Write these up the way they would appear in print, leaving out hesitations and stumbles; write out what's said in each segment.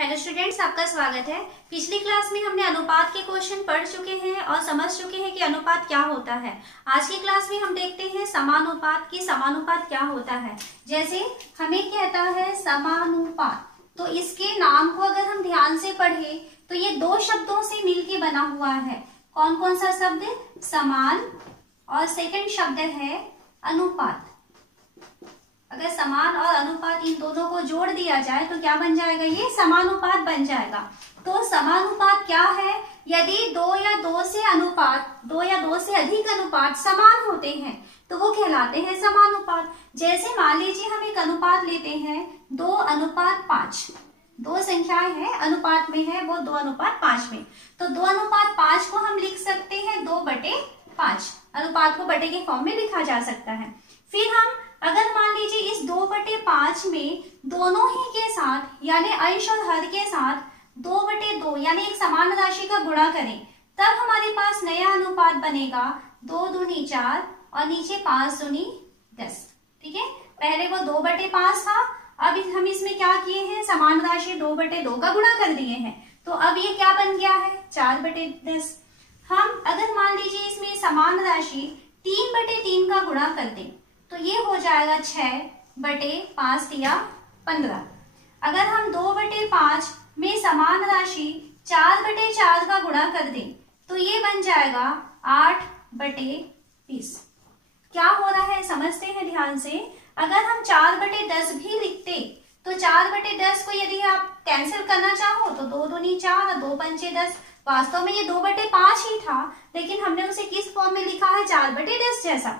Hello students, आपका स्वागत है। पिछली क्लास में हमने अनुपात के क्वेश्चन पढ़ चुके हैं और समझ चुके हैं कि अनुपात क्या होता है। आज की क्लास में हम देखते हैं समानुपात की समानुपात क्या होता है। जैसे हमें कहता है समानुपात, तो इसके नाम को अगर हम ध्यान से पढ़े तो ये दो शब्दों से मिलके बना हुआ है। कौन कौन सा शब्द? समान, और सेकंड शब्द है अनुपात। अगर समान और अनुपात इन दोनों को जोड़ दिया जाए तो क्या बन जाएगा? ये समानुपात बन जाएगा। तो समानुपात क्या है? यदि दो या दो से अधिक अनुपात समान होते हैं तो वो कहलाते हैं समानुपात। जैसे मान लीजिए हम एक अनुपात लेते हैं 2:5। दो संख्याएं हैं, अनुपात में है वो 2:5 में। तो 2:5 को हम लिख सकते हैं 2/5। अनुपात को बटे के फॉर्म में लिखा जा सकता है। फिर हम अगर मान लीजिए इस 2/5 में दोनों ही के साथ यानी अंश और हर के साथ 2/2 यानी एक समान राशि का गुणा करें, तब हमारे पास नया अनुपात बनेगा 2 दूनी 4 और नीचे 5 दूनी 10। ठीक है, पहले वो 2/5 था, अब हम इसमें क्या किए हैं? समान राशि 2/2 का गुणा कर दिए हैं। तो अब ये क्या बन गया है? 4/10। हम अगर मान लीजिए इसमें समान राशि 3/3 का गुणा कर दें तो ये हो जाएगा 6/5 या 15। अगर हम 2/5 में समान राशि 4/4 का गुणा कर दें तो ये बन जाएगा 8/20। क्या हो रहा है समझते हैं ध्यान से। अगर हम 4/10 भी लिखते तो 4/10 को यदि आप कैंसिल करना चाहो तो 2 दूनी 4 और 2 पंचे 10। वास्तव में ये 2/5 ही था, लेकिन हमने उसे किस फॉर्म में लिखा है? 4/10 जैसा।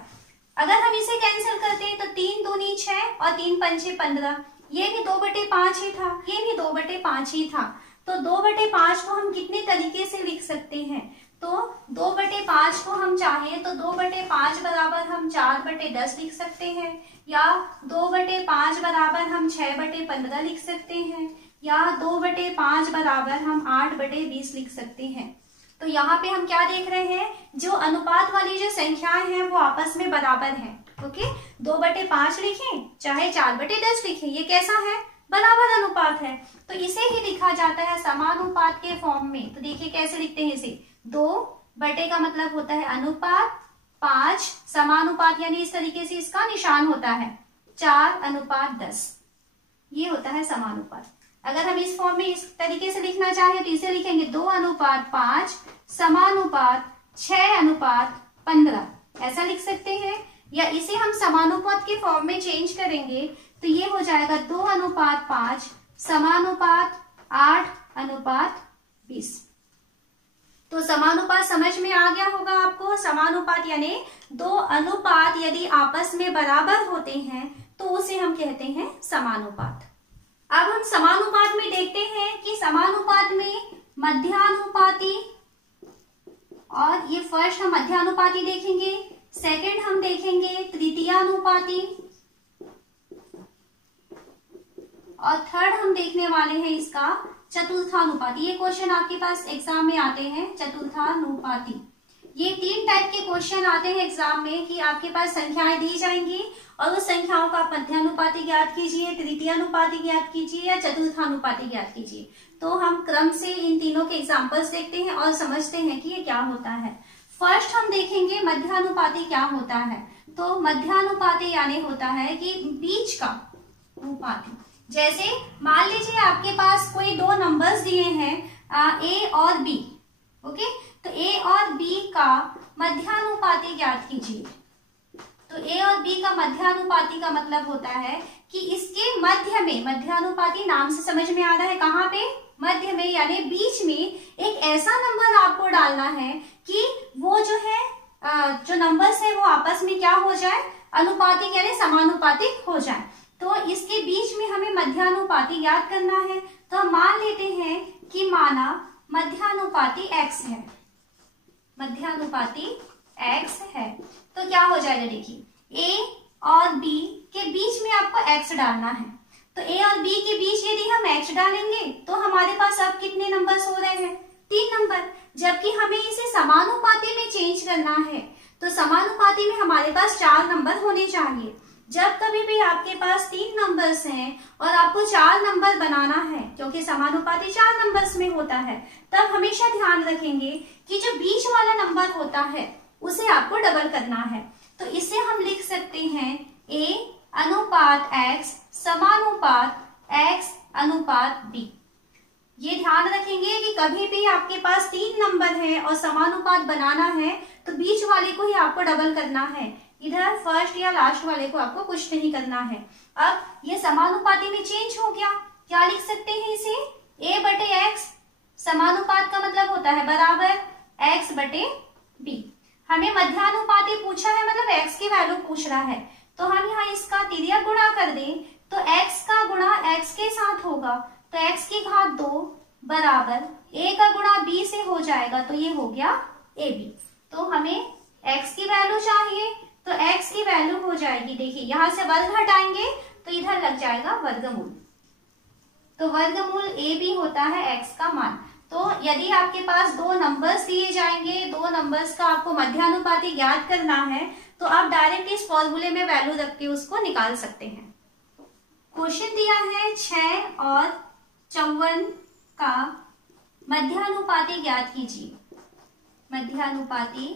अगर हम इसे कैंसिल करते हैं तो 3 दूनी 6 और 3 पंचे 15। ये भी 2/5 ही था, ये भी 2/5 ही था। तो 2/5 को हम कितने तरीके से लिख सकते हैं? तो 2/5 को हम चाहें तो 2/5 बराबर हम 4/10 लिख सकते हैं, या 2/5 बराबर हम 6/15 लिख सकते हैं, या 2/5 बराबर हम 8/20 लिख सकते हैं। तो यहाँ पे हम क्या देख रहे हैं? जो अनुपात वाली जो संख्याएं हैं वो आपस में बराबर हैं। ओके, 2/5 लिखें चाहे 4/10 लिखें, ये कैसा है? बराबर अनुपात है। तो इसे ही लिखा जाता है समानुपात के फॉर्म में। तो देखिए कैसे लिखते हैं इसे। 2 बटे का मतलब होता है अनुपात, 5 समानुपात यानी इस तरीके से इसका निशान होता है, 4:10 ये होता है समानुपात। अगर हम इस फॉर्म में इस तरीके से लिखना चाहें तो इसे लिखेंगे 2:5 समानुपात 6:15 ऐसा लिख सकते हैं। या इसे हम समानुपात के फॉर्म में चेंज करेंगे तो ये हो जाएगा 2:5 समानुपात 8:20। तो समानुपात समझ में आ गया होगा आपको। समानुपात यानी दो अनुपात यदि आपस में बराबर होते हैं तो उसे हम कहते हैं समानुपात। अब हम समानुपात में देखते हैं कि समानुपात में मध्यानुपाती, और ये फर्स्ट हम मध्यानुपाती देखेंगे, सेकंड हम देखेंगे तृतीयानुपाती, और थर्ड हम देखने वाले हैं इसका चतुर्थानुपाती। ये क्वेश्चन आपके पास एग्जाम में आते हैं, चतुर्थानुपाती। ये 3 टाइप के क्वेश्चन आते हैं एग्जाम में कि आपके पास संख्याएं दी जाएंगी और उस संख्याओं का मध्यानुपाती ज्ञात कीजिए, तृतीयानुपाती ज्ञात कीजिए या चतुर्थानुपाती ज्ञात कीजिए। तो हम क्रम से इन तीनों के एग्जाम्पल्स देखते हैं और समझते हैं कि ये क्या होता है। फर्स्ट हम देखेंगे मध्यानुपाती क्या होता है। तो मध्यानुपाती यानी होता है कि बीच का अनुपाती। जैसे मान लीजिए आपके पास कोई 2 नंबर्स दिए हैं A और B। ओके, तो A और B का मध्यानुपाती ज्ञात कीजिए। तो A और B का मध्यानुपाती का मतलब होता है कि इसके मध्य में, मध्यानुपाती नाम से समझ में आ रहा है कहाँ पे? मध्य में, यानी बीच में एक ऐसा नंबर आपको डालना है कि वो जो है जो नंबर्स है वो आपस में क्या हो जाए? अनुपातिक यानी समानुपातिक हो जाए। तो इसके बीच में हमें मध्यानुपाती ज्ञात करना है। तो हम मान लेते हैं कि माना मध्यानुपाती x है, मध्यानुपाती x है। तो क्या हो जाएगा? देखिए A और B के बीच में आपको x डालना है। तो A और B के बीच यदि हम x डालेंगे तो हमारे पास अब कितने नंबर्स हो रहे हैं? 3 नंबर। जबकि हमें इसे समानुपाती में चेंज करना है तो समानुपाती में हमारे पास 4 नंबर होने चाहिए। जब कभी भी आपके पास 3 नंबर्स हैं और आपको 4 नंबर बनाना है, क्योंकि समानुपाती 4 नंबर्स में होता है, तब हमेशा ध्यान रखेंगे कि जो बीच वाला नंबर होता है उसे आपको डबल करना है। तो इसे हम लिख सकते हैं A अनुपात X समानुपात X अनुपात B। ये ध्यान रखेंगे कि कभी भी आपके पास 3 नंबर है और समानुपात बनाना है तो बीच वाले को ही आपको डबल करना है, इधर फर्स्ट या लास्ट वाले को आपको कुछ नहीं करना है। अब ये समानुपाती में चेंज हो गया, क्या लिख सकते हैं इसे, A बटे X, समानुपात का मतलब होता है बराबर X बटे B। हमें मध्यानुपाती पूछा है, मतलब X की वैल्यू पूछ रहा है, तो हम यहाँ इसका तिर्यक गुणा कर दें तो X का गुणा X के साथ होगा, तो x की घात 2 बराबर a का गुणा b से हो जाएगा, तो ये हो गया ab। तो हमें x की वैल्यू चाहिए, तो x की वैल्यू हो जाएगी, देखिए यहां से वर्ग हटाएंगे तो इधर लग जाएगा वर्गमूल, तो वर्गमूल ab होता है x का मान। तो यदि आपके पास 2 नंबर्स दिए जाएंगे, 2 नंबर्स का आपको मध्यानुपाती ज्ञात करना है, तो आप डायरेक्ट इस फॉर्मूले में वैल्यू रख के उसको निकाल सकते हैं। क्वेश्चन दिया है 6 और 54 का मध्यानुपाती ज्ञात कीजिए, मध्यानुपाती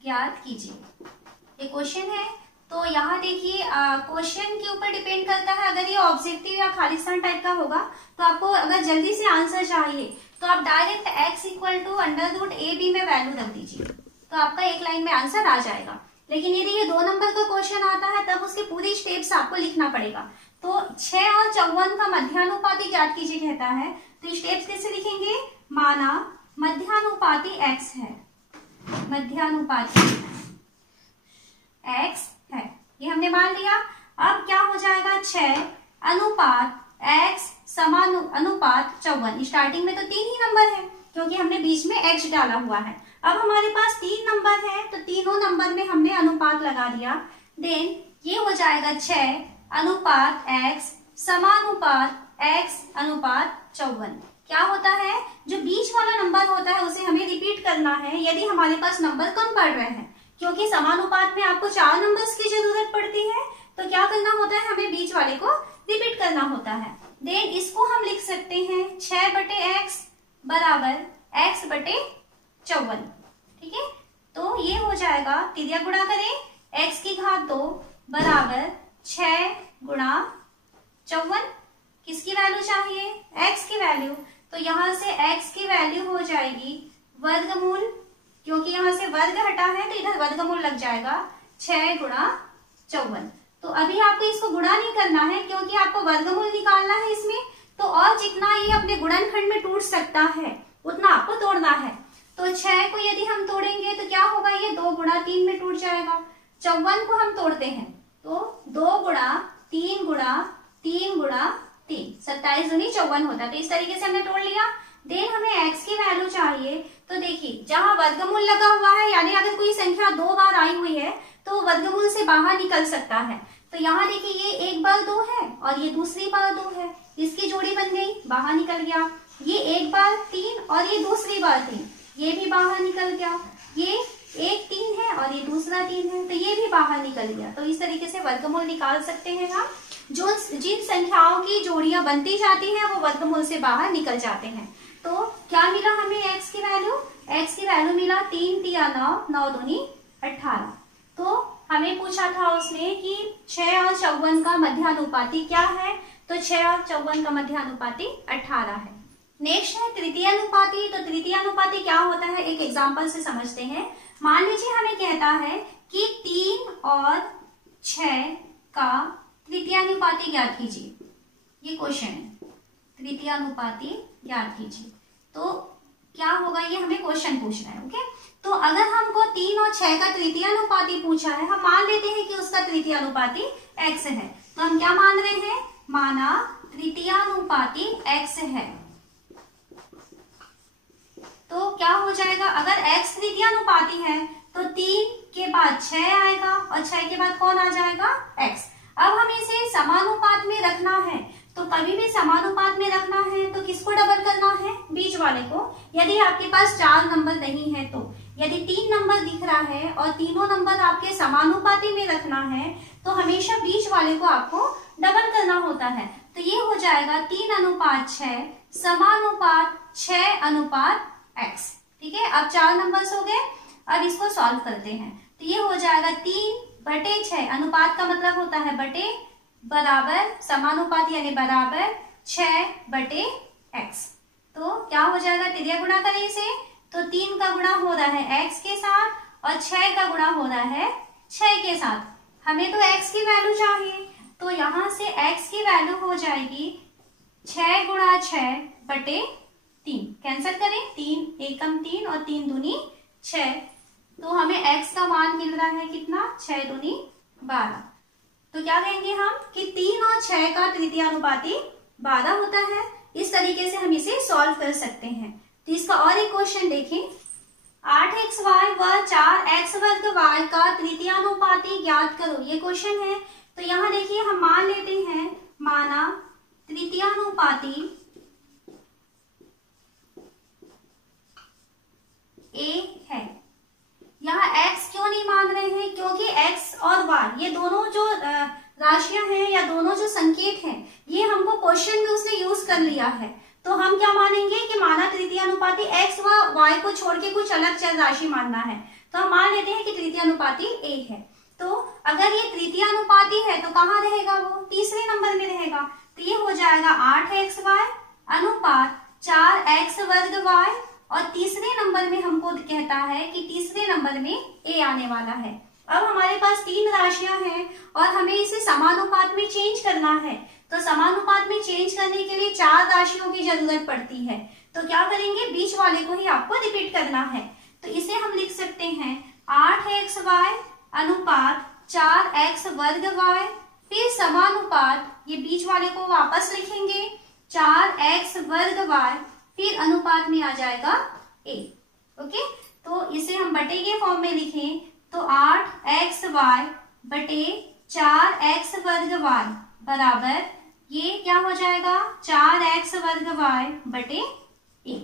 ज्ञात कीजिए, ये क्वेश्चन है। तो यहाँ देखिए क्वेश्चन के ऊपर डिपेंड करता है, अगर ये ऑब्जेक्टिव या खालिस्तान टाइप का होगा तो आपको अगर जल्दी से आंसर चाहिए तो आप direct x equal to √ab में वैल्यू रख दीजिए, तो आपका एक लाइन में आंसर आ जाएगा। लेकिन यदि ये 2 नंबर का क्वेश्चन आता है तब उसके पूरी स्टेप्स आपको लिखना पड़ेगा। तो 6 और 54 का मध्यानुपाती ज्ञात कीजिए कहता है, तो स्टेप्स कैसे लिखेंगे, माना मध्यानुपाती x है, मध्यानुपाती x है, ये हमने मान लिया। अब क्या हो जाएगा, 6 अनुपात x अनुपात 54। स्टार्टिंग में तो 3 ही नंबर है क्योंकि हमने बीच में x डाला हुआ है। अब हमारे पास 3 नंबर है तो तीनों नंबर में हमने अनुपात लगा दिया, देन ये हो जाएगा 6 अनुपात x समानुपात x अनुपात 54। क्या होता है, जो बीच वाला नंबर होता है उसे हमें रिपीट करना है यदि हमारे पास नंबर कम पड़ रहे हैं, क्योंकि समानुपात में आपको 4 नंबर्स की जरूरत पड़ती है, तो क्या करना होता है, हमें बीच वाले को रिपीट करना होता है। देन इसको हम लिख सकते हैं 6 बटे x बराबर x बटे 54, ठीक है। तो ये हो जाएगा, तिर्यक गुणा करें, x की घात 2 बराबर 6 गुणा 54, किसकी वैल्यू चाहिए, x की वैल्यू, तो यहां से x की वैल्यू हो जाएगी वर्गमूल, क्योंकि यहां से वर्ग हटा है तो इधर वर्गमूल लग जाएगा 6 गुणा 54। तो अभी आपको इसको गुणा नहीं करना है क्योंकि आपको वर्गमूल निकालना है इसमें, तो और जितना ये अपने गुणनखंड में टूट सकता है उतना आपको तोड़ना है। तो 6 को यदि हम तोड़ेंगे तो क्या होगा, ये 2 गुणा 3 में टूट जाएगा। 54 को हम तोड़ते हैं तो 2 गुणा 3 गुणा 3 गुणा 3, 27 दूनी 54 होता है। तो इस तरीके से हमने तोड़ लिया। देन हमें x की वैल्यू चाहिए, तो देखिए जहां वर्गमूल लगा हुआ है, यानी अगर कोई संख्या 2 बार आई हुई है तो वर्गमूल से बाहर निकल सकता है। तो यहाँ देखिए ये एक बार 2 है और ये दूसरी बार 2 है, इसकी जोड़ी बन गई, बाहर निकल गया। ये एक बार 3 और ये दूसरी बार 3, ये भी बाहर निकल गया। ये एक 3 है और ये दूसरा 3 है, तो ये भी बाहर निकल गया। तो इस तरीके से वर्गमूल निकाल सकते हैं हम। जो जिन संख्याओं की जोड़ियां बनती जाती हैं वो वर्गमूल से बाहर निकल जाते हैं। तो क्या मिला हमें x की वैल्यू, x की वैल्यू मिला 3 तिया 9, 9 दूनी 18। तो हमें पूछा था उसने कि 6 और 54 का मध्यानुपाती क्या है, तो 6 और 54 का मध्यानुपाती 18 है। नेक्स्ट है तृतीय अनुपाती। तो तृतीय अनुपाती क्या होता है, एक एग्जांपल से समझते हैं। मान लीजिए हमें कहता है कि 3 और 6 का तृतीयानुपाती ज्ञात कीजिए, ये क्वेश्चन है, तृतीयानुपाती ज्ञात कीजिए। तो क्या होगा, ये हमें क्वेश्चन पूछना है, ओके। तो अगर हमको 3 और 6 का तृतीयानुपाती पूछा है, हम मान लेते हैं कि उसका तृतीयानुपाती x है, तो हम क्या मान रहे हैं, माना तृतीयानुपाती x है। तो क्या हो जाएगा, अगर x तृतीयानुपाती है तो 3 के बाद 6 आएगा और 6 के बाद कौन आ जाएगा, x। अब हमें इसे समानुपात में रखना है, तो कभी भी समानुपात में रखना है तो किसको डबल करना है, बीच वाले को। यदि आपके पास 4 नंबर नहीं है तो यदि 3 नंबर दिख रहा है और तीनों नंबर आपके समानुपाती में रखना है तो हमेशा बीच वाले को आपको डबल करना होता है। तो ये हो जाएगा 3:6 समानुपात 6:x। ठीक है, अब 4 नंबर्स हो गए। अब इसको सॉल्व करते हैं तो ये हो जाएगा 3/6। अनुपात का मतलब होता है बटे, बराबर समानुपात यानी बराबर 6/x। तो क्या हो जाएगा, तिर्यक गुणा करें इसे तो 3 का गुणा हो रहा है x के साथ और 6 का गुणा हो रहा है 6 के साथ। हमें तो x की वैल्यू चाहिए तो यहां से x की वैल्यू हो जाएगी 6 × 6/3। कैंसिल करें, 3 एकम 3 और 3 दूनी 6। तो हमें x का मान मिल रहा है कितना, 6 दूनी 12। तो क्या कहेंगे हम कि 3 और 6 का तृतीयानुपाती 12 होता है। इस तरीके से हम इसे सॉल्व कर सकते हैं। तो इसका और एक क्वेश्चन देखें, 8xy व 4x² का तृतीयानुपाती ज्ञात करो। ये क्वेश्चन है। तो यहाँ देखिए हम मान लेते हैं, माना तृतीयानुपाती a है। यहाँ x क्यों नहीं मान रहे हैं, क्योंकि x और y ये दोनों जो राशियां हैं या दोनों जो संकेत हैं ये हमको क्वेश्चन में उसने यूज कर लिया है। तो हम क्या मानेंगे कि माना तृतीयानुपाती x व y को छोड़ के कुछ अलग चर राशि मानना है। तो हम मान लेते हैं कि तृतीयानुपाती a है। तो अगर ये तृतीयानुपाती है तो कहाँ रहेगा, वो तीसरे नंबर में रहेगा। तो ये हो जाएगा 8xy अनुपात 4x² y और तीसरे नंबर में हमको कहता है कि तीसरे नंबर में a आने वाला है। अब हमारे पास 3 राशियां हैं और हमें इसे समानुपात में चेंज करना है। तो समानुपात में चेंज करने के लिए 4 राशियों की जरूरत पड़ती है। तो क्या करेंगे, बीच वाले को ही आपको रिपीट करना है। तो इसे हम लिख सकते हैं 8xy अनुपात 4x² फिर समानुपात, ये बीच वाले को वापस लिखेंगे 4x² फिर अनुपात में आ जाएगा a। ओके, तो इसे हम बटे के फॉर्म में लिखें तो 8xy बटे 4x² बराबर ये क्या हो जाएगा, 4x² बटे a।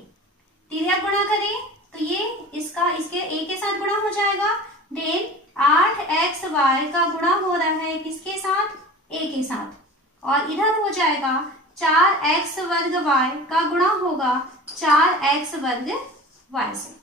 तिर्यक गुणा करें तो ये इसका इसके a के साथ गुणा हो जाएगा। देन 8xy का गुणा हो रहा है किसके साथ, a के साथ, और इधर हो जाएगा 4x² का गुणा होगा 4x² से।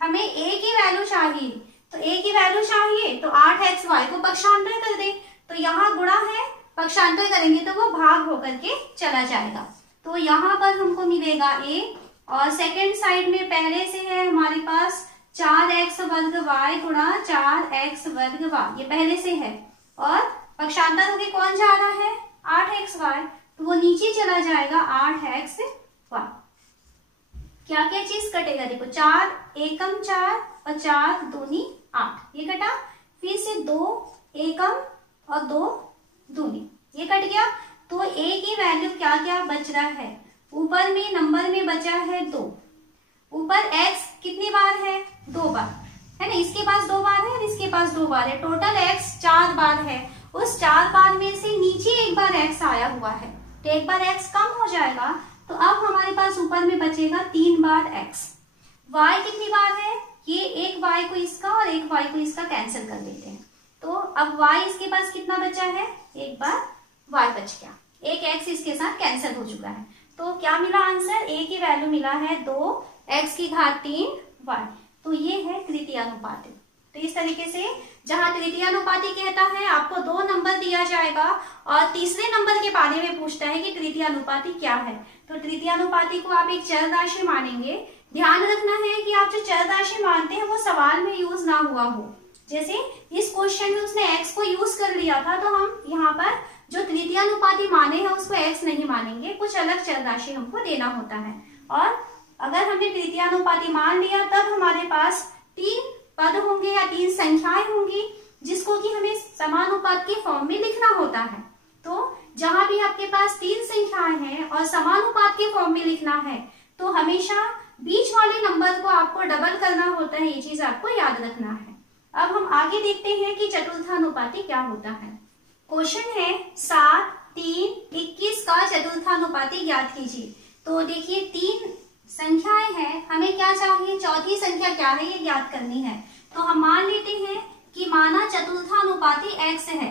हमें a की वैल्यू चाहिए, तो a की वैल्यू चाहिए तो 8xy को पक्षांतर कर दे। तो यहाँ गुणा है, पक्षांतर करेंगे तो वो भाग होकर के चला जाएगा। तो यहाँ पर हमको मिलेगा a और सेकेंड साइड में पहले से है हमारे पास 4x² गुणा 4x², ये पहले से है, और पक्षांतर होके कौन जा रहा है, 8xy, तो वो नीचे चला जाएगा 8xy। क्या क्या चीज कटेगा, देखो 4 एकम 4 और 4 दूनी 8, ये कटा। फिर से 2 एकम और 2 दूनी, ये कट गया। तो a की वैल्यू क्या क्या बच रहा है, ऊपर में नंबर में बचा है 2, ऊपर x कितनी बार है, 2 बार है ना, इसके पास 2 बार है और इसके पास 2 बार है, टोटल x 4 बार है। उस 4 बार में से नीचे एक बार x आया हुआ है तो एक बार x कम हो जाएगा। तो अब हमारे पास ऊपर में बचेगा 3 बार x। y कितनी बार है, ये एक y को इसका और एक y को इसका कैंसिल कर देते हैं। तो अब y इसके पास कितना बचा है, एक बार y बच गया, एक x इसके साथ कैंसिल हो चुका है। तो क्या मिला आंसर, a की वैल्यू मिला है 2x3 y। तो ये है तृतीयानुपाती। तो इस तरीके से जहां तृतीयानुपाती कहता है आपको 2 नंबर दिया जाएगा और तीसरे नंबर के बारे में पूछता है कि तृतीयानुपाती क्या है। तो तृतीयानुपाती को आप एक चर राशि मानेंगे। ध्यान रखना है कि आप जो चर राशि मानते हैं वो सवाल में यूज ना हुआ हो। जैसे इस क्वेश्चन में उसने x को यूज कर लिया था, तो हम यहाँ पर जो तृतीयानुपाती माने हैं उसको x नहीं मानेंगे, कुछ अलग चर राशि हमको देना होता है। और अगर हमने तृतीयानुपाती मान लिया तब हमारे पास 3 पद होंगे या 3 संख्याएं होंगी जिसको कि हमें समानुपात के फॉर्म में लिखना होता है। तो जहां भी आपके पास 3 संख्याएं हैं और समानुपात के फॉर्म में लिखना है तो हमेशा बीच वाले नंबर को आपको डबल करना होता है, ये चीज आपको याद रखना है। अब हम आगे देखते हैं कि चतुर्थानुपाती क्या होता है। क्वेश्चन है 7, 3, 21 का चतुर्थानुपाती ज्ञात कीजिए। तो देखिए 3 संख्याएं हैं, हमें क्या चाहिए, चौथी संख्या क्या है ये ज्ञात करनी है। तो हम मान लेते हैं कि माना चतुर्थानुपाती x है।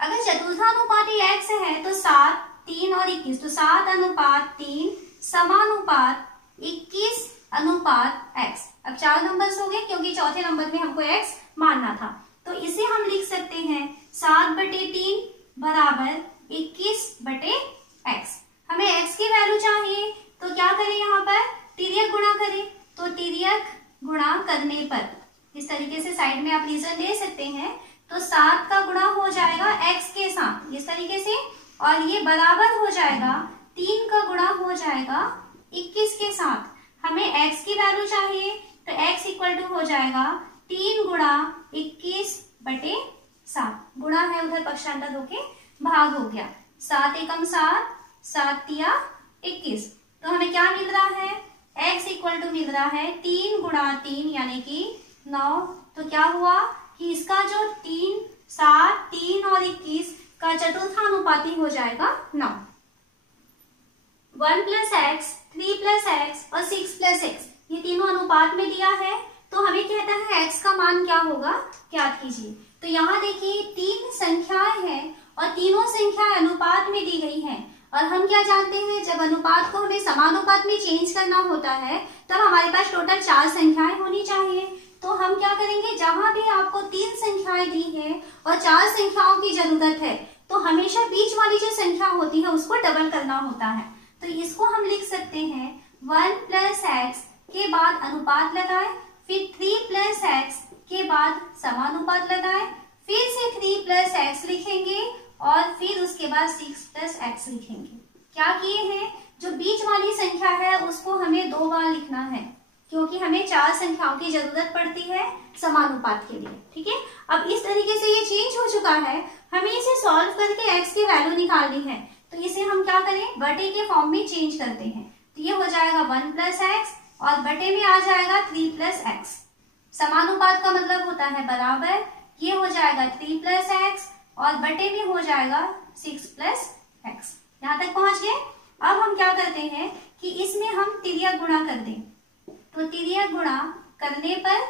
अगर चतुर्थानुपाती x है तो 7, 3 और 21, तो 7:3 समानुपात 21:x। अब 4 नंबर्स हो गए क्योंकि चौथे नंबर में हमको x मानना था, तो इसे हम लिख सकते हैं 7/3 बराबर 21/x। हमें x की वैल्यू चाहिए तो क्या करें, यहाँ पर तिर्यक गुणा करें। तो तिर्यक गुणा करने पर इस तरीके से साइड में आप रीजन दे सकते हैं, तो 7 का गुणा हो जाएगा x के साथ इस तरीके से, और ये बराबर हो जाएगा 3 का गुणा हो जाएगा 21 के साथ। हमें x की वैल्यू चाहिए तो x इक्वल टू हो जाएगा 3 गुणा 21/7। गुणा है उधर पक्षांतर होके भाग हो गया, 7 एकम 7, 7 तिया 21। तो हमें क्या मिल रहा है, x इक्वल टू मिल रहा है 3 गुणा 3 यानी कि 9। तो क्या हुआ कि इसका जो 3, 7, 3 और 21 का चतुर्थानुपाती हो जाएगा 9। 1 + x, 3 + x और 6 + x ये तीनों अनुपात में दिया है, तो हमें कहता है x का मान क्या होगा ज्ञात कीजिए। तो यहाँ देखिए 3 संख्याएं हैं और तीनों संख्याएं अनुपात में दी गई हैं, और हम क्या जानते हैं, जब अनुपात को हमें समानुपात में चेंज करना होता है तब हमारे पास टोटल 4 संख्याएं होनी चाहिए। तो हम क्या करेंगे, जहां भी आपको 3 संख्याएं दी है और 4 संख्याओं की जरूरत है तो हमेशा बीच वाली जो संख्या होती है उसको डबल करना होता है। तो इसको हम लिख सकते हैं 1 + x के बाद अनुपात लगाए, फिर 3 + x के बाद समानुपात लगाए, फिर से 3 + x लिखेंगे और फिर उसके बाद 6 + x लिखेंगे। क्या किए हैं, जो बीच वाली संख्या है उसको हमें 2 बार लिखना है क्योंकि हमें 4 संख्याओं की जरूरत पड़ती है समानुपात के लिए। ठीक है, अब इस तरीके से ये चेंज हो चुका है, हमें इसे सॉल्व करके x की वैल्यू निकालनी है। तो इसे हम क्या करें, बटे के फॉर्म में चेंज करते हैं। तो ये हो जाएगा 1 + x और बटे में आ जाएगा 3 + x। समानुपात का मतलब होता है बराबर, ये हो जाएगा 3 + x और बटे में हो जाएगा 6 + x। यहाँ तक पहुंच गए। अब हम क्या करते हैं कि इसमें हम तिर्यक गुणा कर दें। तो तिर्यक गुणा करने पर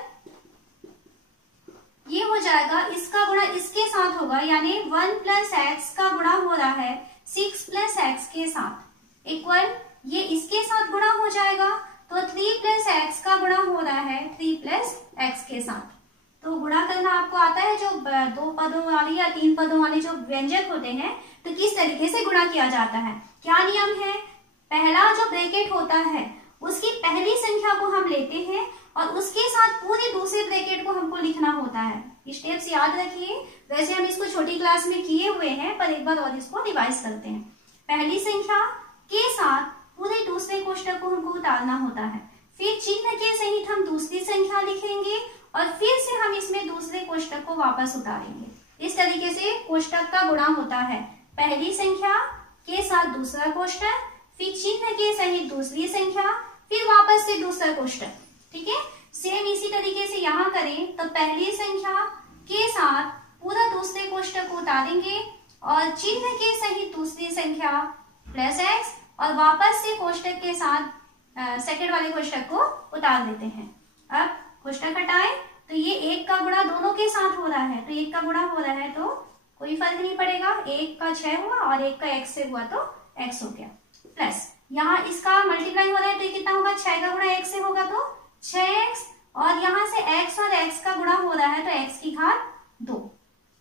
ये हो जाएगा, इसका गुणा इसके साथ होगा, यानी 1 + x का गुणा हो रहा है 6 + x के साथ, इक्वल ये इसके साथ गुणा हो जाएगा, तो 3 + x का गुणा हो रहा है 3 + x के साथ। तो गुणा करना आपको आता है, जो 2 पदों वाली या 3 पदों वाले जो व्यंजक होते हैं तो किस तरीके से गुणा किया जाता है। क्या नियम है, पहला जो ब्रैकेट होता है उसकी पहली संख्या को हम लेते हैं और उसके साथ पूरे दूसरे ब्रैकेट को हमको लिखना होता है। स्टेप्स याद रखिए, वैसे हम इसको छोटी क्लास में किए हुए हैं पर एक बार और इसको रिवाइज करते हैं। पहली संख्या के साथ पूरे दूसरे कोष्टक को हमको उतारना होता है, फिर चिन्ह के सहित हम दूसरी संख्या लिखेंगे और फिर से हम इसमें दूसरे कोष्टक को वापस उतारेंगे। इस तरीके से कोष्टक का गुणा होता है, पहली संख्या के साथ दूसरा कोष्टक, फिर चिन्ह के सहित दूसरी संख्या, फिर वापस से दूसरा कोष्टक। ठीक है, सेम इसी तरीके से यहाँ करें तो पहली संख्या के साथ पूरा दूसरे कोष्टक को उतारेंगे और चिन्ह के सहित दूसरी संख्या +x और वापस से कोष्टक के साथ सेकंड वाले कोष्टक को उतार देते हैं। अब कोष्टक हटाएं तो ये 1 का गुणा दोनों के साथ हो रहा है, तो 1 का गुणा हो रहा है तो कोई फर्क नहीं पड़ेगा, 1 का 6 हुआ और 1 का x से हुआ तो x हो गया, प्लस यहाँ इसका मल्टीप्लाई हो रहा है तो ये कितना होगा, 6 का गुणा x से होगा तो 6x और यहाँ से x और x का गुणा हो रहा है तो x की घात 2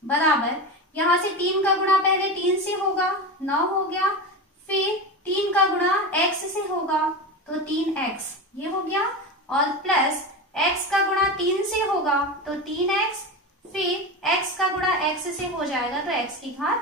बराबर, यहाँ से 3 का गुणा पहले 3 से होगा 9 हो गया, फिर 3 का गुणा x से होगा तो 3x ये हो गया, और प्लस x का गुणा 3 से होगा तो 3x, फिर x का गुणा x से हो जाएगा तो x की घात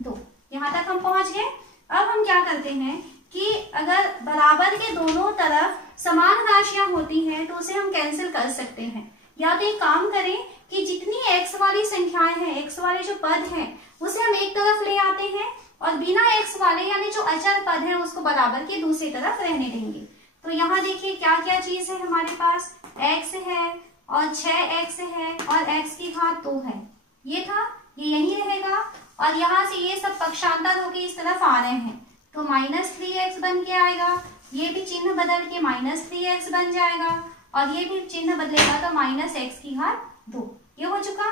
2। यहाँ तक हम पहुंच गए। अब हम क्या करते हैं कि अगर बराबर के दोनों तरफ समान राशियां होती हैं तो उसे हम कैंसिल कर सकते हैं, या तो एक काम करें कि जितनी x वाली संख्याएं हैं, x वाले जो पद हैं उसे हम एक तरफ ले आते हैं और बिना x वाले यानी जो अचर पद है उसको बराबर के दूसरी तरफ रहने देंगे। तो यहाँ देखिए क्या क्या चीज है हमारे पास, x है और 6x है और x की घात 2 है, ये था, ये यही रहेगा और यहाँ से ये सब पक्षांतर होके इस तरफ आ रहे हैं तो -3x बन के आएगा। ये भी चिन्ह बदल के -3x बन जाएगा और ये भी चिन्ह बदलेगा तो -x²। ये हो चुका।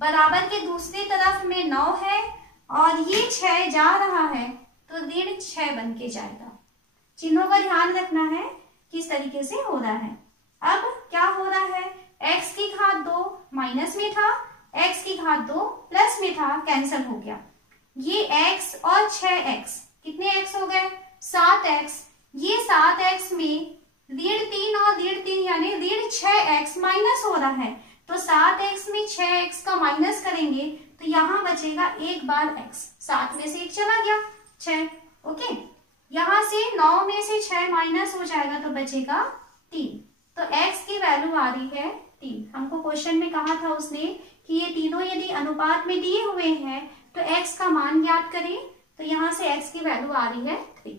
बराबर के दूसरी तरफ में 9 है और ये 6 जा रहा है तो ऋण 6 बन के जाएगा। चिन्हों का ध्यान रखना है किस तरीके से हो रहा है। अब क्या हो रहा है, x² माइनस में था, x² प्लस में था, कैंसिल हो गया। ये x और 6x कितने x हो गए, 7x। ये 7x में ऋण 3 और ऋण 3 यानी ऋण 6x माइनस हो रहा है, तो 7x में 6x का माइनस करेंगे तो यहाँ बचेगा एक बार x, 7 में से 1 चला गया 6। ओके, यहाँ से 9 में से 6 माइनस हो जाएगा तो बचेगा 3। तो x की वैल्यू आ रही है 3। हमको क्वेश्चन में कहा था उसने कि ये तीनों यदि अनुपात में दिए हुए हैं तो x का मान ज्ञात करें, तो यहाँ से x की वैल्यू आ रही है 3।